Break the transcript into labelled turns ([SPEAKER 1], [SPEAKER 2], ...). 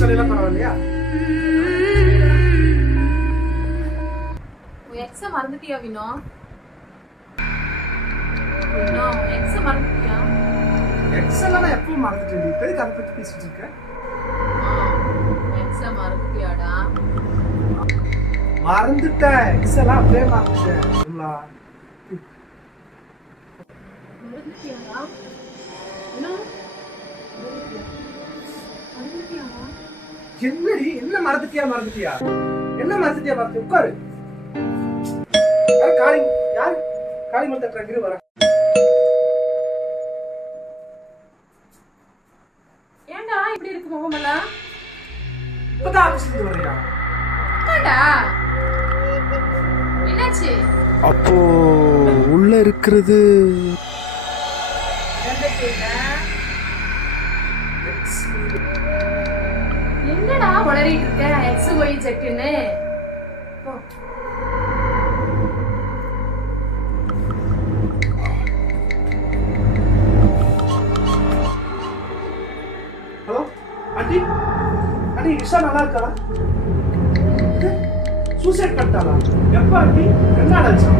[SPEAKER 1] சொல்லிலாம் பரவாயில்லையா? எக்ஸ மறந்துட்டியா வினோ? வினோ மறந்துட்டியா?
[SPEAKER 2] எக்ஸ் எல்லாம் நான் எப்பவும் மறந்துட்டேன் பேசிட்டு இருக்கேன்
[SPEAKER 1] எக்ஸ மறந்துட்டியாடா?
[SPEAKER 2] மறந்துட்டேன். எக்ஸ் அப்படியே மறந்துட்டேன்
[SPEAKER 1] மறந்துட்டியாடா? வினோ?
[SPEAKER 2] என்னடி? என்ன மறந்துட்டியா மறந்துட்டியா? என்ன மறந்துட்டியா மறந்து உட்காரு. காளி? யாரு? காளி தட்டுறாங்க வர.
[SPEAKER 1] ஏன்டா இப்படி இருக்கு முகமெல்லாம்
[SPEAKER 2] இப்பதான் ஆபீஸ்ல இருந்து வரையா
[SPEAKER 1] என்னாச்சு?
[SPEAKER 3] அப்போ உள்ள இருக்கிறது
[SPEAKER 1] என்னடா உளறிட்டு இருக்க? எக்ஸ் ஒய் ஜெக்குன்னு
[SPEAKER 2] ஹலோ ஆண்டி? ஆண்டி இஷா நல்லா இருக்கா சூசைட் பண்ணிட்டாளா? எப்போ ஆண்டி? என்ன ஆச்சு?